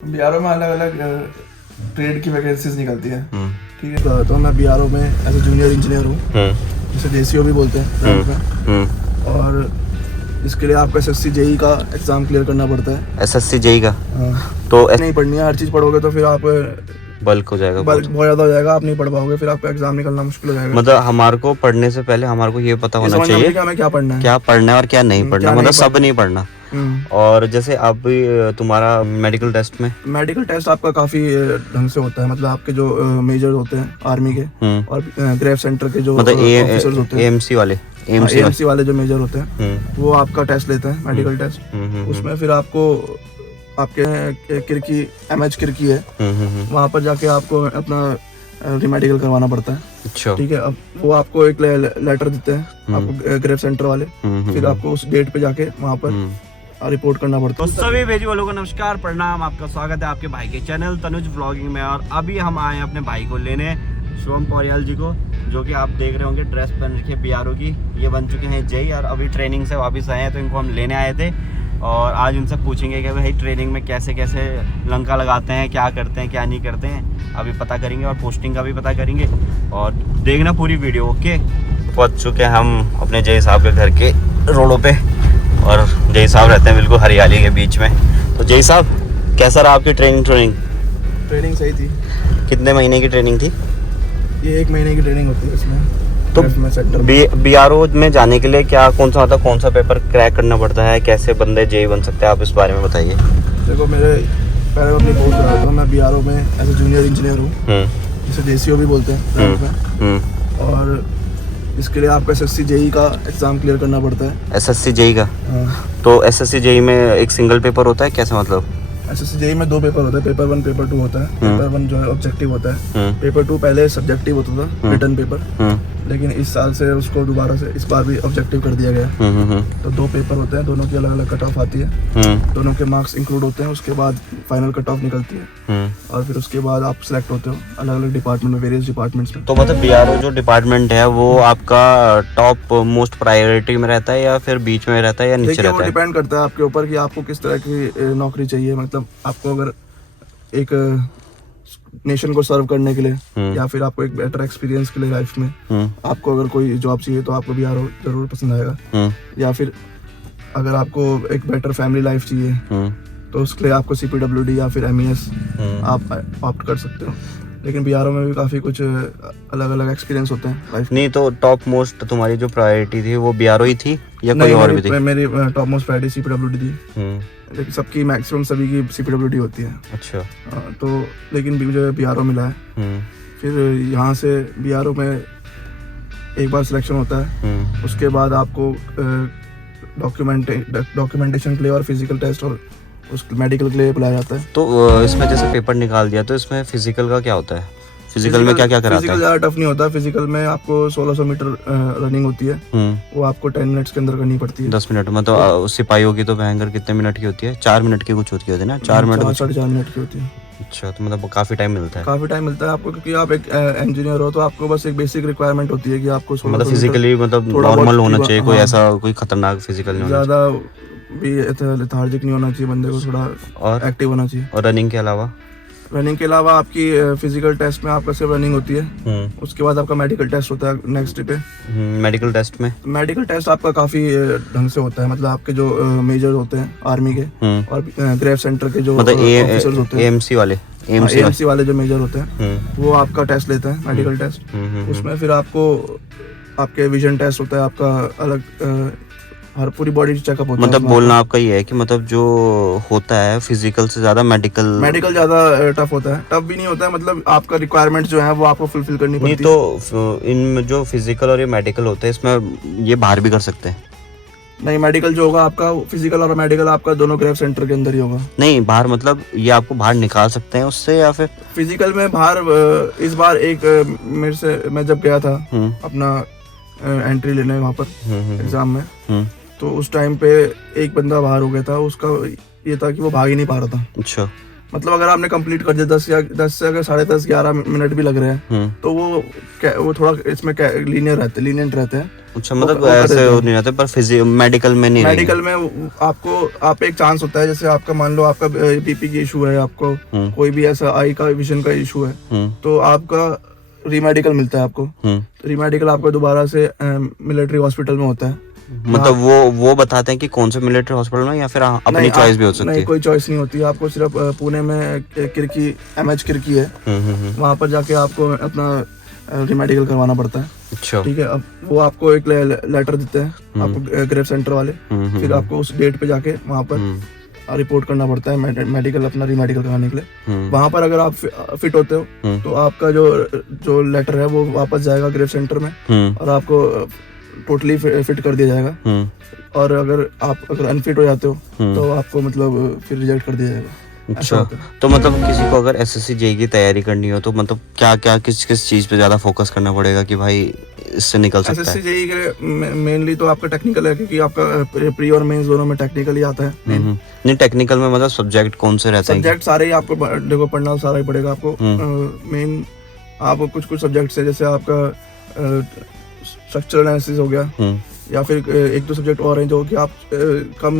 BRO में अलग अलग ट्रेड की वैकेंसीज निकलती है। ठीक है, तो मैं बीआरओ में एज ए जूनियर इंजीनियर हूँ, जिसे जेसीओ भी बोलते हैं। और इसके लिए आपको एसएससी जेई का एग्जाम क्लियर करना पड़ता है। एसएससी जेई का? हाँ। तो नहीं पढ़नी है, हर चीज़ पढ़ोगे तो फिर आप बल्क हो जाएगा, बल्क बहुत ज़्यादा हो जाएगा, आप नहीं पढ़ पाओगे, फिर आपका एग्जाम निकलना मुश्किल हो जाएगा। मतलब हमारे को पढ़ने से पहले हमारे को ये पता होना चाहिए कि हमें क्या पढ़ना है, क्या पढ़ना है और क्या नहीं पढ़ना, मतलब सब नहीं पढ़ना। और जैसे अब तुम्हारा मेडिकल टेस्ट में मेडिकल टेस्ट आपका काफी ढंग से होता है, मतलब आपके जो मेजर होते हैं आर्मी के और ग्रेफ सेंटर के जो ऑफिसर्स होते हैं, एएमसी वाले एएमसी वाले जो मेजर होते हैं वो आपका टेस्ट लेते हैं, मेडिकल टेस्ट। उसमें फिर आपको आपके किरकी एमएच किरकी है, वहाँ पर जाके आपको अपना रिमेडिकल करवाना पड़ता है। अच्छा, ठीक है, अब वो आपको एक लेटर देते हैं आपको ग्रेफ सेंटर वाले, फिर आपको उस डेट पे जाके वहाँ पर रिपोर्ट करना पड़ता है। तो सभी भेजी वालों को नमस्कार, प्रणाम, आपका स्वागत है आपके भाई के चैनल तनुज व्लॉगिंग में। और अभी हम आए हैं अपने भाई को लेने, शुभम पौरियाल जी को, जो कि आप देख रहे होंगे ड्रेस पहन रखी है बीआरओ की। ये बन चुके हैं जेई और अभी ट्रेनिंग से वापस आए हैं, तो इनको हम लेने आए थे। और आज उनसे पूछेंगे कि भाई ट्रेनिंग में कैसे कैसे लंका लगाते हैं, क्या करते हैं क्या नहीं करते हैं, अभी पता करेंगे और पोस्टिंग का भी पता करेंगे। और देखना पूरी वीडियो। ओके, पहुँच चुके हैं हम अपने जय साहब के घर के रोडों पे, और जय साहब रहते हैं बिल्कुल हरियाली के बीच में। तो जय साहब, कैसा रहा आपकी ट्रेनिंग सही थी। कितने महीने की ट्रेनिंग थी? ये 1 महीने की ट्रेनिंग होती है इसमें। तो बीआरओ में जाने के लिए क्या कौन सा पेपर क्रैक करना पड़ता है, कैसे बंदे जेई बन सकते हैं, आप इस बारे में बताइए। देखो, मेरे पहले अपनी पोस्ट कराता हूँ, मैं बीआरओ में एज ए जूनियर इंजीनियर हूँ, जिसे जेसीओ भी बोलते हैं। और इसके लिए आपको एसएससी जेई का एग्जाम क्लियर करना पड़ता है। एसएससी जेई का? हाँ। तो एसएससी जेई में एक सिंगल पेपर होता है, कैसे मतलब? एसएससी जेई में 2 पेपर होते हैं, पेपर 1 पेपर 2 होता है। पेपर 1 जो है ऑब्जेक्टिव होता है, पेपर 2 पहले सब्जेक्टिव होता था, रिटन पेपर, लेकिन इस साल से उसको दोबारा से इस बार भी ऑब्जेक्टिव कर दिया गया। तो 2 पेपर होते हैं, दोनों की अलग अलग कट ऑफ आती है, दोनों के मार्क्स इंक्लूड होते हैं, उसके बाद फाइनल कट ऑफ निकलती है। और फिर उसके बाद आप सिलेक्ट होते हो अलग अलग डिपार्टमेंट में, वेरियस डिपार्टमेंट्स में। तो मतलब बीआरओ जो डिपार्टमेंट है वो आपका टॉप मोस्ट प्रायोरिटी में रहता है या फिर बीच में रहता है या नीचे रहता है? वो डिपेंड करता है आपके ऊपर कि आपको किस तरह की नौकरी चाहिए। मतलब आपको अगर एक नेशन को सर्व करने के लिए या फिर आपको एक बेटर एक्सपीरियंस के लिए लाइफ में आपको अगर कोई जॉब चाहिए तो आपको बीआरओ जरूर पसंद आएगा। या फिर अगर आपको एक बेटर फैमिली लाइफ चाहिए तो उसके लिए आपको सीपीडब्ल्यूडी या फिर एमईएस आप ऑप्ट कर सकते हो। लेकिन बीआरओ में भी काफी कुछ अलग अलग एक्सपीरियंस होते हैं लाइफ। नहीं, तो टॉप मोस्ट तुम्हारी जो प्रायोरिटी थी वो बीआरओ ही थी या कोई और भी थी? मेरी टॉप मोस्ट प्रायोरिटी सीपीडब्ल्यूडी थी, लेकिन सबकी मैक्सिमम सभी की सीपीडब्ल्यूडी होती है। अच्छा। तो लेकिन मुझे बीआरओ मिला है। फिर यहाँ से बीआरओ में एक बार सिलेक्शन होता है, उसके बाद आपको डॉक्यूमेंटेशन के लिए और फिजिकल टेस्ट और उस मेडिकल के लिए बुलाया जाता है। तो इसमें जैसे पेपर निकाल दिया, तो इसमें फिजिकल का क्या होता है? फिजिकल में क्या क्या कराता है? फिजिकल ज़्यादा टफ नहीं होता। फिजिकल में आपको 1600 मीटर रनिंग होती है, वो आपको 10 मिनट्स के अंदर करनी पड़ती है। 10 मिनट? मतलब सिपाहियों की तो भयंकर कितने मिनट की होती है? 4 मिनट की कुछ होती है ना? 4 मिनट 4.5 मिनट की होती है। अच्छा, तो मतलब काफी टाइम मिलता है? काफी टाइम मिलता है आपको, क्योंकि आप एक इंजीनियर हो तो आपको बस एक बेसिक रिक्वायरमेंट होती है कि आपको मतलब फिजिकली मतलब नॉर्मल होना चाहिए, कोई ऐसा कोई खतरनाक फिजिकल नहीं होना चाहिए, ज्यादा भी लेथार्जिक नहीं होना चाहिए, बंदे को थोड़ा और एक्टिव होना चाहिए। और रनिंग के अलावा? रनिंग के अलावा आपकी फिजिकल टेस्ट में आपका सिर्फ रनिंग होती है, उसके बाद आपका मेडिकल टेस्ट होता है नेक्स्ट डे पे। मेडिकल टेस्ट में? मेडिकल टेस्ट आपका काफी ढंग से होता है, मतलब आपके जो मेजर होते हैं आर्मी के और ग्रेफ सेंटर के जो ऑफिसर्स होते हैं, एएमसी वाले जो मेजर होते हैं, वो आपका टेस्ट लेते हैं, मेडिकल टेस्ट। उसमें फिर आपको आपके विजन टेस्ट होता है, आपका अलग हर पूरी बॉडी चेकअप होता है। मतलब बोलना आपका ये है कि मतलब जो होता है फिजिकल से ज्यादा मेडिकल ज्यादा टफ होता है। टफ भी नहीं होता है, मतलब आपका रिक्वायरमेंट जो है वो आपको फुलफिल करनी पड़ती है। तो इन जो फिजिकल और ये मेडिकल होते हैं, इसमें ये बाहर भी कर सकते हैं? नहीं, मेडिकल जो होगा आपका, फिजिकल और मेडिकल आपका दोनों ग्रेफ सेंटर के अंदर ही होगा। नहीं, बाहर मतलब ये आपको बाहर निकाल सकते हैं उससे या फिर? फिजिकल में बाहर इस बार एक मेरे से मैं जब गया था अपना एंट्री लेने वहाँ पर एग्जाम में, तो उस टाइम पे एक बंदा बाहर हो गया था। उसका ये था कि वो भाग ही नहीं पा रहा था। अच्छा। मतलब अगर आपने कंप्लीट कर दिया 10 से अगर 10:30 11 मिनट भी लग रहे हैं तो वो थोड़ा इसमें लीनियंट रहते हैं। अच्छा, मतलब ऐसे नहीं रहते, पर मेडिकल में नहीं, मेडिकल में आप एक चांस होता है, जैसे आपका मान लो आपका बीपी की इशू है, आपको कोई भी ऐसा आई का विजन का इशू है, तो आपका रीमेडिकल मिलता है आपको। रीमेडिकल आपको दोबारा से मिलिट्री हॉस्पिटल में होता है। मतलब वो बताते हैं कि कौन से मिलिट्री हॉस्पिटल में, या फिर अपनी चॉइस भी हो सकती है? नहीं, कोई चॉइस नहीं होती, आपको सिर्फ पुणे में किरकी MH किरकी है, वहाँ पर जाके आपको अपना रीमेडिकल करवाना पड़ता है। अच्छा, ठीक है। अब वो आपको एक लेटर देते हैं आपको ग्रेव सेंटर वाले, फिर आपको उस डेट पे जाके वहाँ पर रिपोर्ट करना पड़ता है मेडिकल, अपना रीमेडिकल कराने के लिए। वहाँ पर अगर आप फिट होते हो तो आपका जो लेटर है वो वापस जाएगा ग्रेव सेंटर में और आपको टोटली फिट कर दिया जाएगा। और अगर अनफिट हो जाते हो तो आपको मतलब फिर रिजेक्ट कर दिया जाएगा। अच्छा, तो मतलब किसी को अगर SSC JEE की तैयारी करनी हो तो मतलब क्या किस चीज पे ज्यादा फोकस करना पड़ेगा कि भाई इससे निकल सकता है? SSC JEE के मेनली तो आपका टेक्निकल है, क्योंकि आपका प्री और मेंस दोनों में टेक्निकल ही आता है। नहीं, टेक्निकल में मतलब सब्जेक्ट कौन से रहते हैं? सब्जेक्ट सारे ही आपको देखो पढ़ना सारा ही पड़ेगा आपको। मेन आपको कुछ सब्जेक्ट्स है, जैसे आपका स्ट्रक्चरल एनालिसिस हो गया, या फिर 1-2 सब्जेक्ट और हैं जो कि आप कम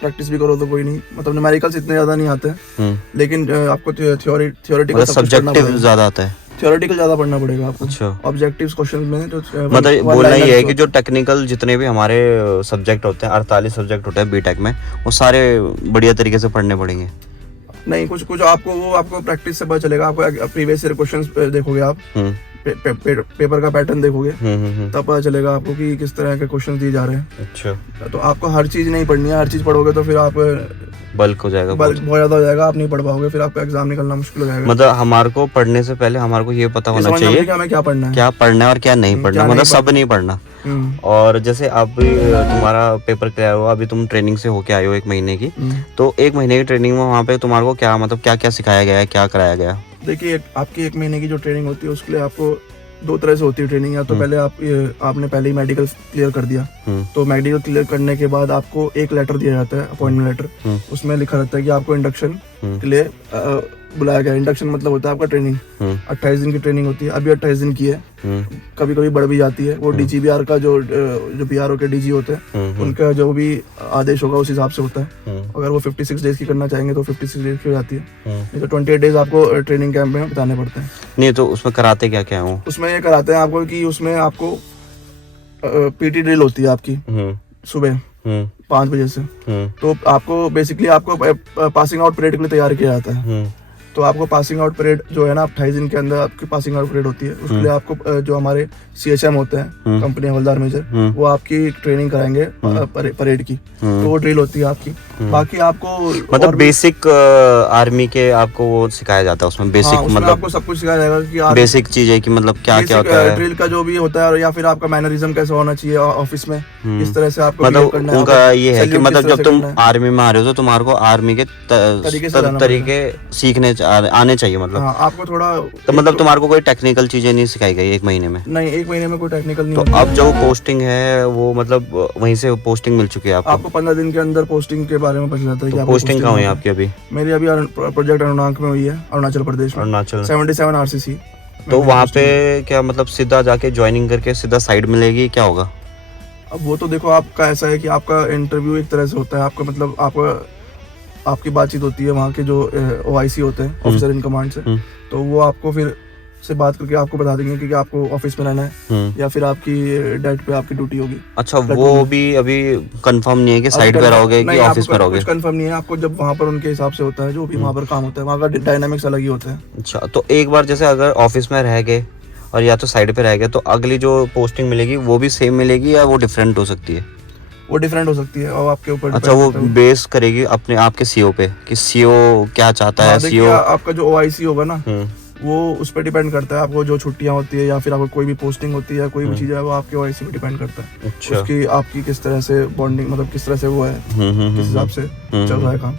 प्रैक्टिस भी करो तो कोई नहीं, मतलब न्यूमेरिकल्स इतने ज्यादा नहीं आते हैं, लेकिन आपको थ्योरेटिकल सब्जेक्टिव ज्यादा आता है, थ्योरेटिकल ज्यादा पढ़ना पड़ेगा आपको। अच्छा, ऑब्जेक्टिव्स क्वेश्चंस में जो मतलब बोलना ये है कि जो टेक्निकल जितने भी हमारे सब्जेक्ट होते हैं, 48 सब्जेक्ट होते हैं बीटेक में, वो सारे बढ़िया तरीके से पढ़ने पड़ेंगे? नहीं, कुछ आपको प्रैक्टिस से पता चलेगा। आपको प्रीवियस ईयर क्वेश्चंस देखोगे आप, पेपर का पैटर्न देखोगे, तब पता चलेगा आपको कि किस तरह के क्वेश्चंस दिए जा रहे हैं। अच्छा, तो आपको हर चीज नहीं पढ़नी है, हर चीज पढ़ोगे तो फिर आप बल्क हो जाएगा, बहुत ज्यादा हो जाएगा, आप नहीं पढ़ पाओगे, फिर आपका एग्जाम निकलना मुश्किल हो जाएगा। मतलब हमारे को पढ़ने से पहले हमारे को ये पता होना चाहिए कि हमें क्या पढ़ना है, क्या पढ़ना है और क्या नहीं पढ़ना, मतलब सब नहीं पढ़ना। और जैसे अब तुम्हारा पेपर क्लियर हुआ, अभी तुम ट्रेनिंग से होके आए हो 1 महीने की, तो 1 महीने की ट्रेनिंग में वहाँ पे तुम्हारे को क्या मतलब क्या सिखाया गया है, क्या कराया गया? देखिए, आपकी 1 महीने की जो ट्रेनिंग होती है उसके लिए आपको 2 तरह से होती है ट्रेनिंग। या तो पहले आपने पहले ही मेडिकल क्लियर कर दिया, तो मेडिकल क्लियर करने के बाद आपको एक लेटर दिया जाता है, अपॉइंटमेंट लेटर। उसमें लिखा रहता है कि आपको इंडक्शन के लिए बुलाया गया। इंडक्शन मतलब होता है आपका ट्रेनिंग। 28 दिन की ट्रेनिंग होती है, अभी 28 दिन की है, कभी कभी बढ़ भी जाती है। वो DGBR का जो BRO के DG होते हैं, उनका जो भी आदेश होगा उस हिसाब से होता है। अगर वो 56 डेज की करना चाहेंगे तो 56 डेज की हो जाती है, नहीं तो 28 डेज आपको ट्रेनिंग कैंप में बताने पड़ते हैं। नहीं, तो उसमें कराते क्या क्या हो? उसमें ये कराते हैं आपको कि उसमें आपको PT ड्रिल होती है आपकी सुबह 5 बजे से। तो आपको बेसिकली आपको पासिंग आउट परेड के लिए तैयार किया जाता है। तो आपको पासिंग आउट परेड जो है ना, 28 दिन के अंदर आपकी पासिंग आउट परेड होती है। उसके लिए आपको जो हमारे CHM होते हैं, कंपनी हवलदार मेजर, वो आपकी ट्रेनिंग कराएंगे परेड की। तो वो ड्रिल होती है आपकी। बाकी आपको मतलब बेसिक आर्मी के आपको वो सिखाया जाता है उसमें, बेसिक मतलब आपको सब कुछ सिखाया जाएगा कि बेसिक चीज है कि मतलब क्या क्या होता है, ड्रिल का जो भी होता है, या फिर आपका मैनरिज्म कैसा होना चाहिए ऑफिस में, किस तरह से आपको मतलब उनका ये है कि मतलब जब तुम आर्मी में आ रहे हो तो तुम्हारे को आर्मी के तरीके सीखने आने चाहिए, मतलब आपको थोड़ा। तो मतलब तुम्हारे को कोई टेक्निकल चीजें नहीं सिखाई गई 1 महीने में? नहीं, 1 महीने में कोई टेक्निकल नहीं। तो अब जो पोस्टिंग है वो मतलब वहीं से पोस्टिंग मिल चुकी है आपको 15 दिन के अंदर पोस्टिंग के बारे में पता चलता है कि पोस्टिंग कहाँ हुई आपकी? अभी मेरी अभी प्रोजेक्ट अनुनाक में हुई है, अरुणाचल प्रदेश में, 77 RCC। तो वहाँ पे क्या मतलब सीधा जाके ज्वाइनिंग करके सीधा साइड मिलेगी, क्या होगा? अब वो तो देखो, आपका ऐसा है कि आपका इंटरव्यू एक तरह से होता है, आपका मतलब आपकी बातचीत होती है वहाँ के जो OIC होते हैं, ऑफिसर इन कमांड से। तो वो आपको फिर से बात करके आपको बता देंगे कि आपको ऑफिस में रहना है या फिर आपकी डेट पे आपकी ड्यूटी होगी। अच्छा, वो भी अभी कंफर्म नहीं है कि साइड पे रहोगे कि ऑफिस में रहोगे? कुछ कंफर्म नहीं है आपको, जब वहाँ पर उनके हिसाब से होता है, जो भी वहाँ पर काम होता है, वहाँ का डायनामिक्स अलग ही होता है। अच्छा, तो एक बार जैसे अगर ऑफिस में रह गए और या तो साइड पे रह गए, तो अगली जो पोस्टिंग मिलेगी वो भी सेम मिलेगी या वो डिफरेंट हो सकती है? वो डिफरेंट हो सकती है और आपके ऊपर। अच्छा, वो बेस करेगी अपने आपके CO पे कि CO क्या चाहता है। CO आपका जो OIC होगा ना, वो उस पर डिपेंड करता है। आपको जो छुट्टियां होती है या फिर आपको कोई भी पोस्टिंग होती है, कोई भी चीज है, वो आपके OIC पे डिपेंड करता है। अच्छा। उसकी आपकी किस तरह से बॉन्डिंग, मतलब किस तरह से वो है, किस हिसाब से चल रहा है काम।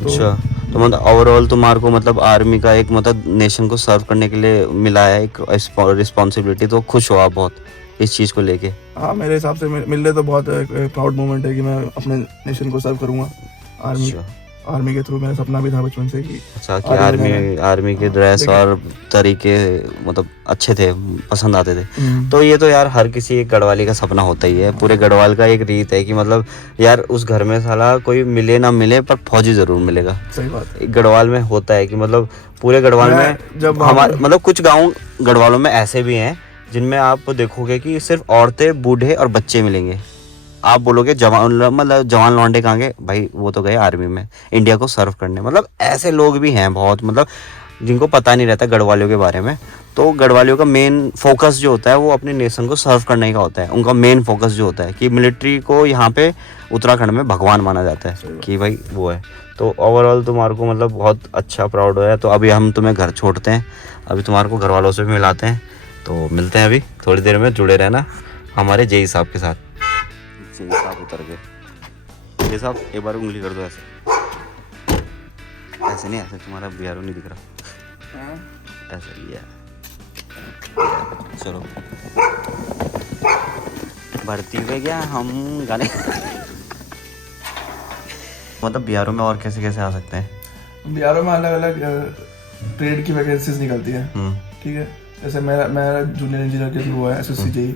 अच्छा, तो मतलब ओवरऑल तुम्हारे को मतलब आर्मी का एक मतलब नेशन को सर्व करने के लिए मिला है एक रिस्पॉन्सिबिलिटी, तो खुश हो आप बहुत इस चीज को लेके? हाँ, मेरे हिसाब से मिलने तो बहुत प्राउड मोमेंट है कि मैं अपने नेशन को सर्व करूंगा आर्मी। आर्मी के थ्रू मेरा सपना भी था बचपन से कि अच्छा कि आर्मी के ड्रेस और तरीके मतलब अच्छे थे, पसंद आते थे। तो ये तो यार हर किसी एक गढ़वाली का सपना होता ही है, पूरे गढ़वाल का एक रीत है कि मतलब यार उस घर में साला कोई मिले ना मिले पर फौजी जरूर मिलेगा। सही बात है। एक गढ़वाल में होता है कि मतलब पूरे गढ़वाल में जब हमारे मतलब कुछ गाँव गढ़वालों में ऐसे भी हैं जिनमें आप देखोगे कि सिर्फ औरतें, बूढ़े और बच्चे मिलेंगे। आप बोलोगे जवान लौंडे कहाँ गए भाई, वो तो गए आर्मी में इंडिया को सर्व करने। मतलब ऐसे लोग भी हैं बहुत, मतलब जिनको पता नहीं रहता गढ़वालियों के बारे में। तो गढ़वालियों का मेन फोकस जो होता है वो अपने नेशन को सर्व करने का होता है। उनका मेन फोकस जो होता है कि मिलिट्री को यहाँ पे उत्तराखंड में भगवान माना जाता है कि भाई वो है। तो ओवरऑल तुम्हारे को मतलब बहुत अच्छा प्राउड है। तो अभी हम तुम्हें घर छोड़ते हैं, अभी तुम्हारे को घर वालों से भी मिलाते हैं। तो मिलते हैं अभी थोड़ी देर में, जुड़े रहना हमारे जेई साहब के साथ। जेई साहब उतर गए। जेई साहब एक बार उंगली कर दो ऐसे, ऐसे नहीं, ऐसे तुम्हारा बिहारो नहीं दिख रहा, ऐसे ही है। चलो भर्ती पे क्या हम गाने मतलब बिहारों में और कैसे कैसे आ सकते हैं? बिहारों में अलग अलग ट्रेड की वैकेंसीज निकलती है, ठीक है। जैसे मेरा जूनियर इंजीनियर के थ्रू हुआ है SSC JEE,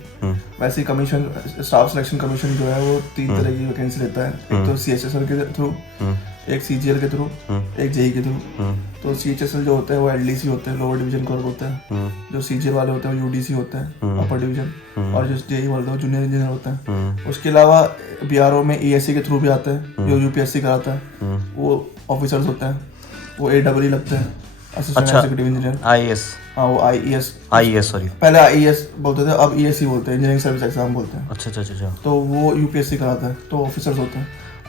वैसे ही कमीशन स्टाफ सिलेक्शन कमीशन जो है वो 3 तरह की वैकेंसी लेता है। एक तो CHSL के थ्रू, एक CGL के थ्रू, एक JEE के थ्रू। तो CHSL जो होता है वो LDC होते हैं, लोअर डिवीजन कॉर्प होता है। जो CGL वाले होते हैं वो UDC होते हैं, अपर डिवीजन। और जो JEE वाले हैं वो जूनियर इंजीनियर होते हैं। उसके अलावा BRO में ESC के थ्रू भी आता है, जो UPSC कराता है, वो ऑफिसर्स होते हैं, वो AEE लगते हैं, असिस्टेंट एग्जीक्यूटिव इंजीनियर। IAS, हाँ वो IES सॉरी, पहले IES बोलते थे, अब ESC बोलते हैं, इंजीनियरिंग सर्विस एग्जाम बोलते हैं। अच्छा। तो वो UPSC कराता है, तो ऑफिसर्स होते हैं,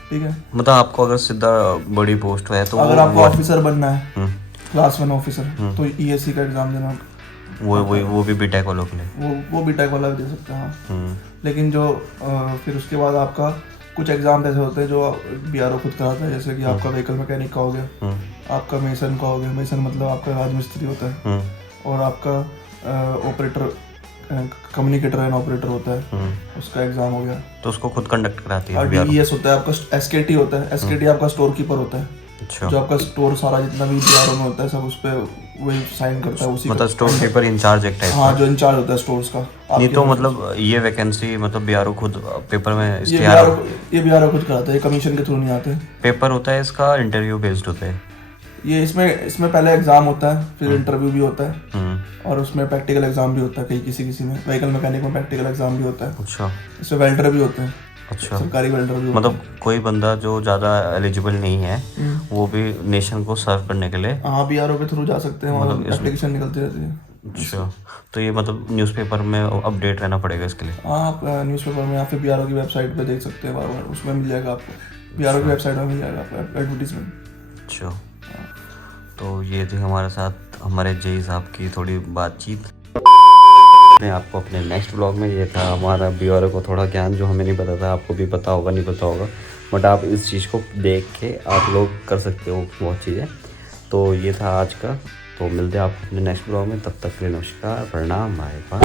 ठीक है। मतलब आपको अगर सीधा बड़ी पोस्ट है तो अगर आपको ऑफिसर बनना है, क्लास 1 ऑफिसर, तो ESC का एग्जाम देना। वो भी बीटेक वालों के लिए, वो बीटेक वाला भी दे सकते हैं, हाँ। लेकिन जो फिर उसके बाद आपका कुछ एग्जाम ऐसे होते हैं जो BRO खुद कराता है। जैसे कि आपका व्हीकल मैकेनिक का हो गया, आपका मेसन का हो गया, मेसन मतलब आपका राजमिस्त्री होता है, और आपका ऑपरेटर, कम्युनिकेटर एंड ऑपरेटर होता है, उसका एग्जाम हो गया। तो उसको खुद कंडक्ट कराती है। और DES होता है आपका, SKT होता है, SKT आपका स्टोर कीपर होता है। अच्छा। जो आपका स्टोर सारा जितना भी BRO में होता है सब उस पर वही साइन करता है, उसी मतलब स्टोर कीपर इंचार्ज एक टाइप। हाँ, जो इंचार्ज होता है स्टोर्स का। नहीं तो मतलब ये वैकेंसी मतलब BRO खुद पेपर में ये BRO खुद कराता है, ये कमीशन के थ्रू नहीं आते। पेपर होता है इसका, इंटरव्यू बेस्ड होता है ये। इसमें पहले एग्जाम होता है, फिर इंटरव्यू भी होता है, और उसमें प्रैक्टिकल एग्जाम भी होता है। किसी में व्हीकल मैकेनिक में प्रैक्टिकल एग्जाम भी होता है। अच्छा। इसमें वेल्डर भी होते हैं। अच्छा, सरकारी वेल्डर भी। मतलब कोई बंदा जो ज़्यादा एलिजिबल नहीं है वो भी नेशन को सर्व करने के लिए, हाँ, BRO के थ्रू जा सकते हैं, मतलब एप्लीकेशन निकलती रहती है। अच्छा, तो ये मतलब न्यूज़पेपर में अपडेट रहना पड़ेगा इसके लिए? हाँ, आप न्यूज़पेपर में या फिर BRO की वेबसाइट पे देख सकते हैं, बार उसमें मिल जाएगा आपको। BRO की वेबसाइट में मिल जाएगा आपको एडवर्टीजमेंट। अच्छा, तो ये थी हमारे साथ हमारे जेई साहब की थोड़ी बातचीत। मैं आपको अपने नेक्स्ट ब्लॉग में, ये था हमारा BRO को थोड़ा ज्ञान जो हमें नहीं पता था, आपको भी पता होगा नहीं पता होगा, बट आप इस चीज़ को देख के आप लोग कर सकते हो बहुत चीज़ें। तो ये था आज का, तो मिलते हैं आपको अपने नेक्स्ट ब्लॉग में, तब तक के लिए नमस्कार, प्रणाम, बाय बाय।